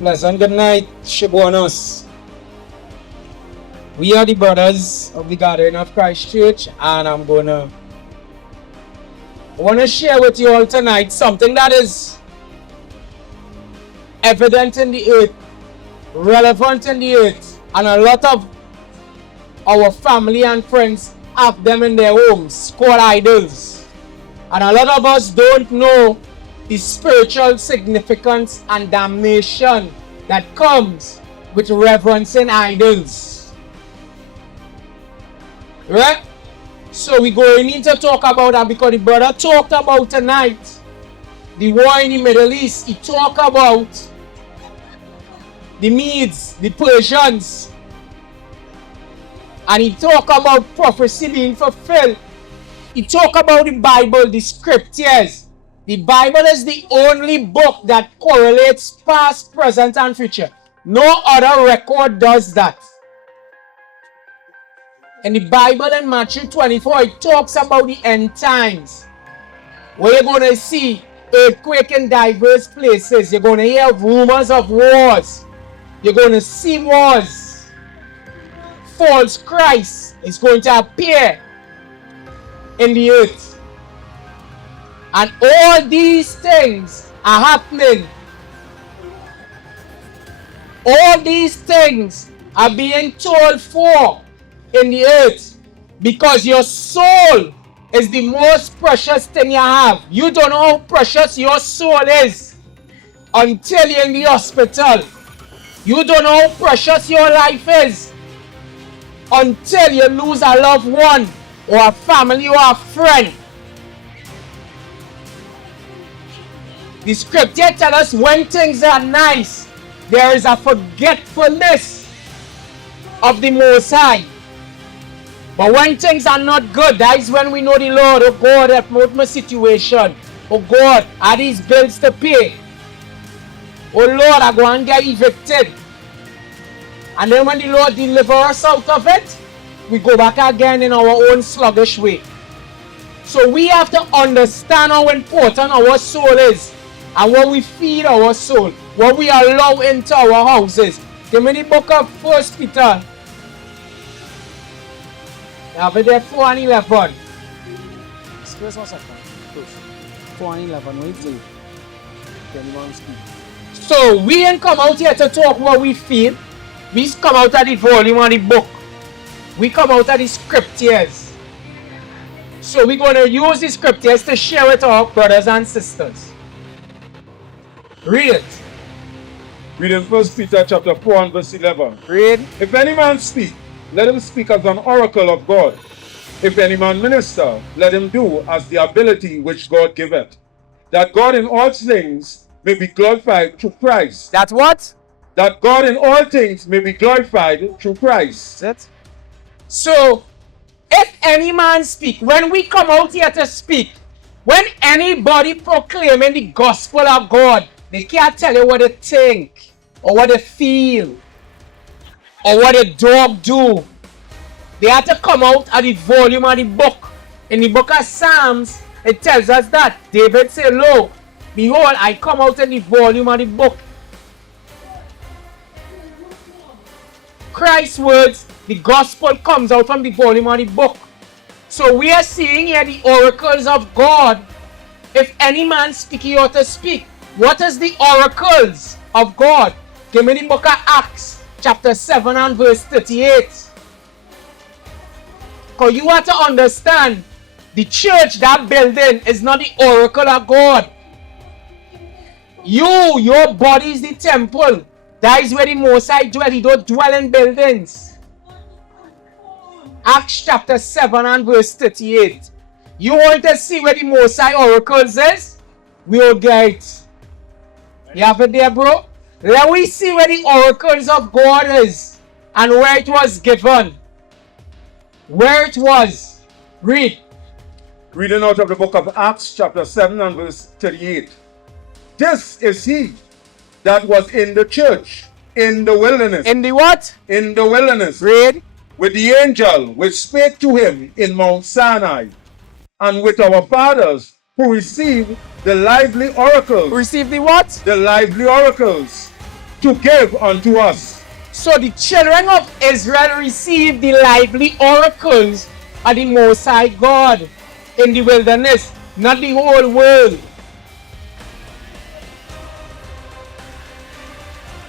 Pleasant good night, Shibonos. We are the brothers of the Gathering of Christ Church, and I want to share with you all tonight something that is evident in the earth, relevant in the earth, and a lot of our family and friends have them in their homes, called idols. And a lot of us don't know the spiritual significance and damnation that comes with reverencing idols. Right? So we're going to talk about that because the brother talked about tonight the war in the Middle East. He talked about the Medes, the Persians, and he talked about prophecy being fulfilled. He talked about the Bible, the scriptures. The Bible is the only book that correlates past, present, and future. No other record does that. In the Bible in Matthew 24, it talks about the end times, where you're going to see earthquake in diverse places. You're going to hear rumors of wars. You're going to see wars. False Christ is going to appear in the earth. And all these things are happening. All these things are being told for in the earth because your soul is the most precious thing you have. You don't know how precious your soul is until you're in the hospital. You don't know how precious your life is until you lose a loved one or a family or a friend. The scripture tells us when things are nice, there is a forgetfulness of the Most High. But when things are not good, that is when we know the Lord. Oh God, help me with my situation. Oh God, are these bills to pay? Oh Lord, I go and get evicted. And then when the Lord delivers us out of it, we go back again in our own sluggish way. So we have to understand how important our soul is and what we feed our soul, what we allow into our houses. Give me the book of 1 Peter. You have it there, 4 and 11. Excuse 1 second. 4 and 11, wait till anyone speak. So we ain't come out here to talk what we feel. We come out of the volume of the book. We come out of the scriptures. So we're going to use the scriptures to share with our brothers and sisters. Read it. Read in 1 Peter chapter 4 and verse 11. Read. If any man speak, let him speak as an oracle of God. If any man minister, let him do as the ability which God giveth, that God in all things may be glorified through Christ. That's what? That God in all things may be glorified through Christ. That's it. So, if any man speak, when we come out here to speak, when anybody proclaiming the gospel of God, they can't tell you what they think, or what they feel, or what a dog do. They have to come out of the volume of the book. In the book of Psalms, it tells us that David said, "Lo, behold, I come out in the volume of the book." Christ's words, the gospel comes out from the volume of the book. So we are seeing here the oracles of God. If any man speak, he ought to speak. What is the oracles of God? Give me the book of Acts, chapter 7 and verse 38. Because you have to understand, the church, that building, is not the oracle of God. Your body is the temple. That is where the Most High dwell. He don't dwell in buildings. Acts chapter 7 and verse 38. You want to see where the Most High oracles is? We will get it. You have it there, bro? Let we see where the oracles of God is and where it was given. Where it was. Read. Reading out of the book of Acts chapter 7 and verse 38. This is he that was in the church, in the wilderness. In the what? In the wilderness. Read. With the angel which spake to him in Mount Sinai, and with our fathers who received the lively oracles. Receive the what? The lively oracles to give unto us. So the children of Israel received the lively oracles of the Most High God in the wilderness, not the whole world.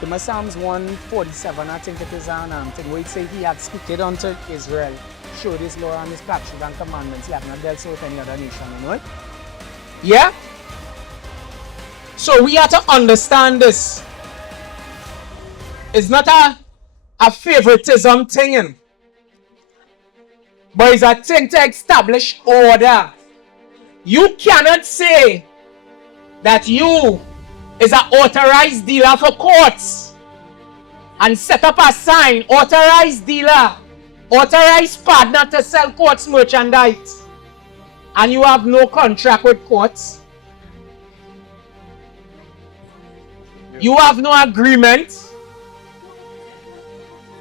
In Psalms 147, I think it is an thing where it says he had spoken unto Israel, showed his law and his statutes and commandments. He had not dealt so with any other nation, you know it? Yeah? So we have to understand this. It's not a favoritism thing, but it's a thing to establish order. You cannot say that you is an authorized dealer for courts and set up a sign, authorized dealer, authorized partner to sell courts merchandise, and you have no contract with courts. You have no agreement.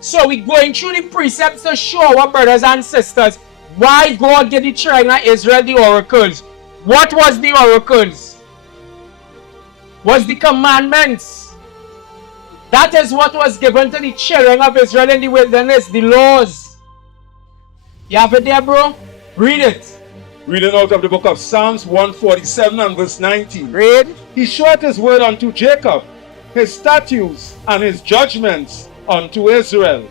So we're going through the precepts to show our brothers and sisters why God gave the children of Israel the oracles. What was the oracles? Was the commandments. That is what was given to the children of Israel in the wilderness, the laws. You have it there, bro? Read it. Reading out of the book of Psalms 147 and verse 19. Read. He showed his word unto Jacob, his statutes and his judgments unto Israel.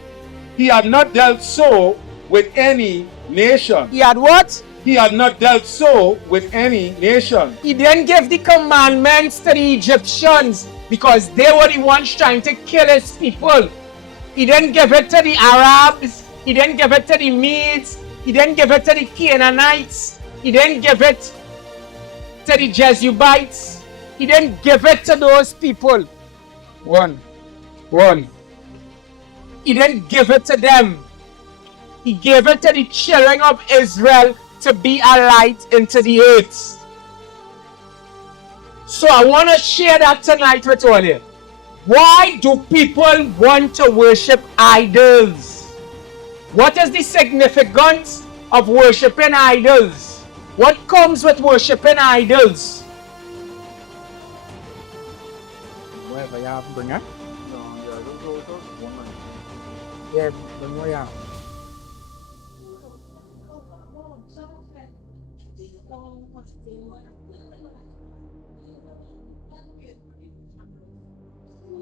He had not dealt so with any nation. He had what? He had not dealt so with any nation. He didn't give the commandments to the Egyptians because they were the ones trying to kill his people. He didn't give it to the Arabs. He didn't give it to the Medes. He didn't give it to the Canaanites. He didn't give it to the Jebusites. He didn't give it to those people. One. He didn't give it to them. He gave it to the children of Israel to be a light into the earth. So I want to share that tonight with all of you. Why do people want to worship idols? What is the significance of worshiping idols? What comes with worshiping idols? Whatever you have, bring it. Yeah, bring what you have.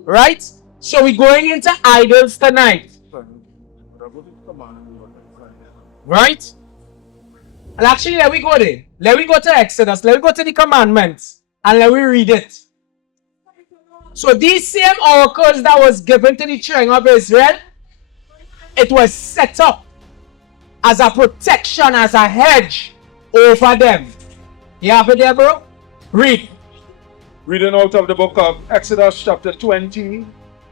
Right? So we're going into idols tonight. Right? And actually, let me go there. Let me go to Exodus. Let me go to the commandments. And let me read it. So these same oracles that was given to the children of Israel, it was set up as a protection, as a hedge over them. You have it there, bro? Read. Reading out of the book of Exodus chapter 20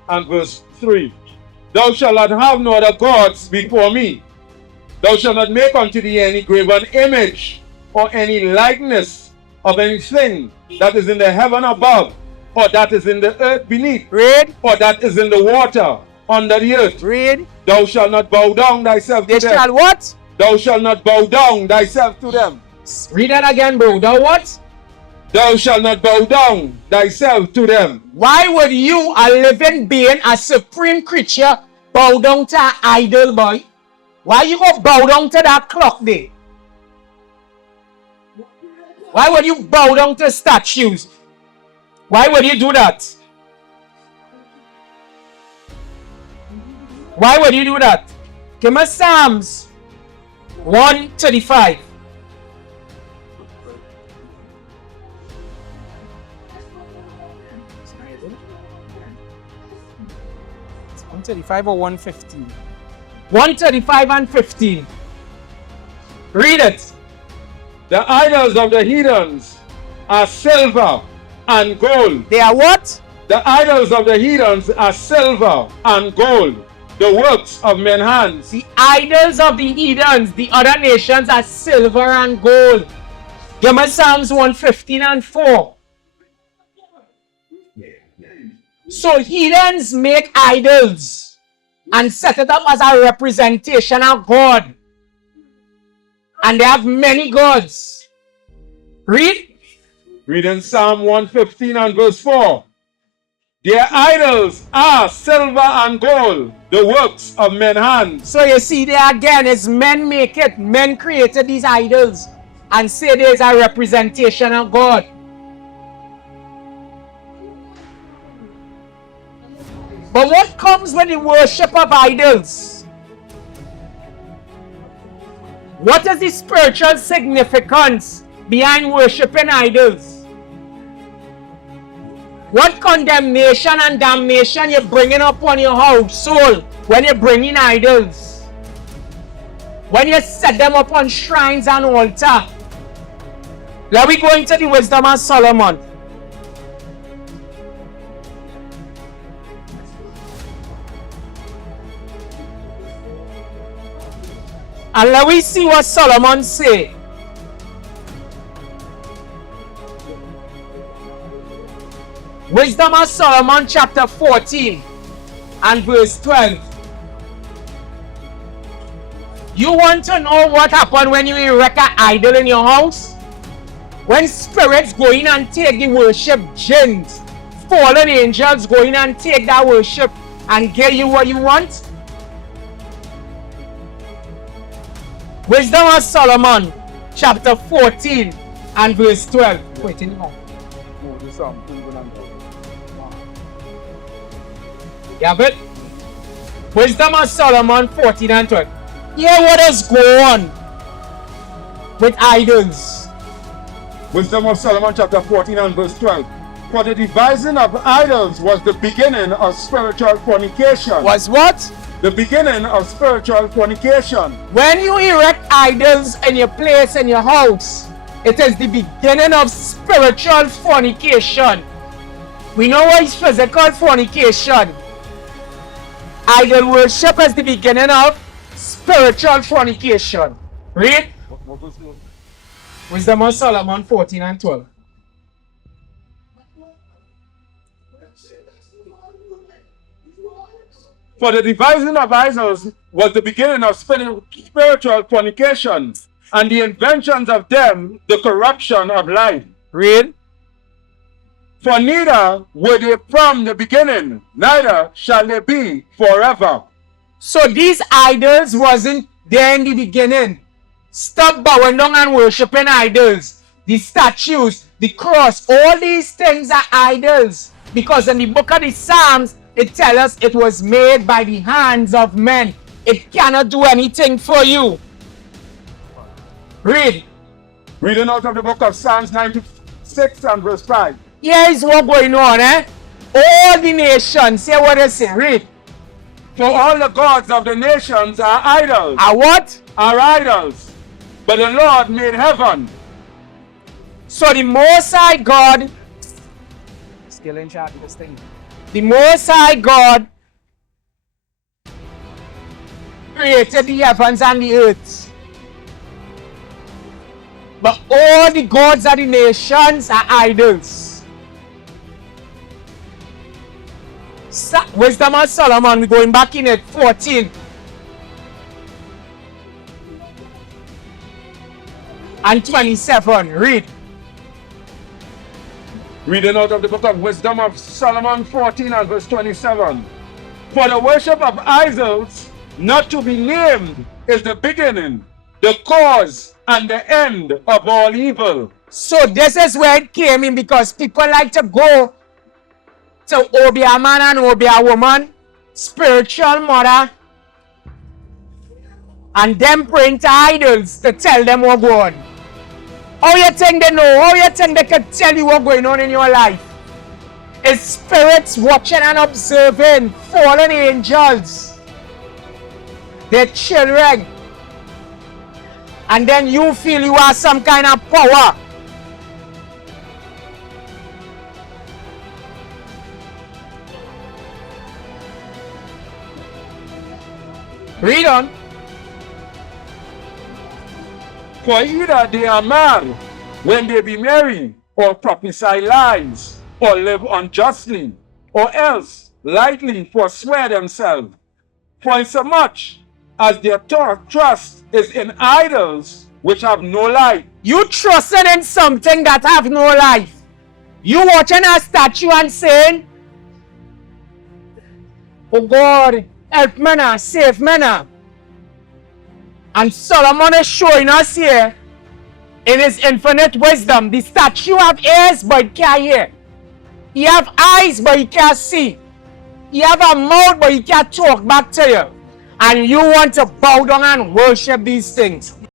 and verse 3. Thou shalt not have no other gods before me. Thou shalt not make unto thee any graven image or any likeness of anything that is in the heaven above, or that is in the earth beneath, Read. or that is in the water under the earth. Read. Thou shalt not bow down thyself to They them. shall what? Thou shalt not bow down thyself to them. Read that again, bro. Thou what? Thou shalt not bow down thyself to them. Why would you, a living being, a supreme creature, bow down to an idol, boy? Why you go bow down to that clock there? Why would you bow down to statues? Why would you do that? Why would you do that? Give me Psalms 135. 135 or 115? 135 and 15. Read it. The idols of the heathens are silver and gold. They are what? The idols of the heathens are silver and gold, the works of men's hands. The idols of the heathens, the other nations, are silver and gold. Give me Psalms 115 and 4. So heathens make idols and set it up as a representation of God. And they have many gods. Read. Read in Psalm 115 and verse 4. Their idols are silver and gold, the works of men's hands. So you see there again, is men make it. Men created these idols and say there's a representation of God. But what comes with the worship of idols? What is the spiritual significance behind worshiping idols? What condemnation and damnation you're bringing upon your household when you're bringing idols? When you set them up on shrines and altar? Let me go into the wisdom of Solomon. And let me see what Solomon say. Wisdom of Solomon chapter 14 and verse 12. You want to know what happened when you erect an idol in your house? When spirits go in and take the worship, jinns, fallen angels go in and take that worship and give you what you want? Wisdom of Solomon chapter 14 and verse 12. Wait in the Yeah, but Wisdom of Solomon 14 and 12. Yeah, what does go on with idols? Wisdom of Solomon chapter 14 and verse 12. For the devising of idols was the beginning of spiritual fornication. Was what? The beginning of spiritual fornication. When you erect idols in your place, in your house, it is the beginning of spiritual fornication. We know what is physical fornication. Idol worship is the beginning of spiritual fornication. Read. Wisdom of Solomon 14 and 12. For the devising of idols was the beginning of spiritual fornication, and the inventions of them the corruption of life. Read. For neither were they from the beginning, neither shall they be forever. So these idols wasn't there in the beginning. Stop bowing down and worshiping idols. The statues, the cross, all these things are idols. Because in the book of the Psalms, it tells us it was made by the hands of men. It cannot do anything for you. Read. Reading out of the book of Psalms 96 and verse 5. Here is what going on, eh? All the nations, say what they say. Read. For all the gods of the nations are idols. Are what? Are idols. But the Lord made heaven. So the Most High God, Still in charge of this thing. the Most High God created the heavens and the earth. But all the gods of the nations are idols. Wisdom of Solomon, we're going back in it, 14. And 27, read. Reading out of the book of Wisdom of Solomon 14 and verse 27. For the worship of idols, not to be named, is the beginning, the cause, and the end of all evil. So this is where it came in, because people like to go to obey a man and obey a woman, spiritual mother, and them praying to idols to tell them what going on. How you think they know? How you think they can tell you what's going on in your life? It's spirits watching and observing, fallen angels, their children. And then you feel you have some kind of power. Read on. For either they are mad when they be merry, or prophesy lies, or live unjustly, or else lightly forswear themselves. For insomuch as their trust is in idols which have no life. You trusting in something that have no life. You watching a statue and saying, Oh God, help me now, save me now. And Solomon is showing us here in his infinite wisdom. The statue have ears but it can't hear. He have eyes but he can't see. He have a mouth but he can't talk back to you. And you want to bow down and worship these things.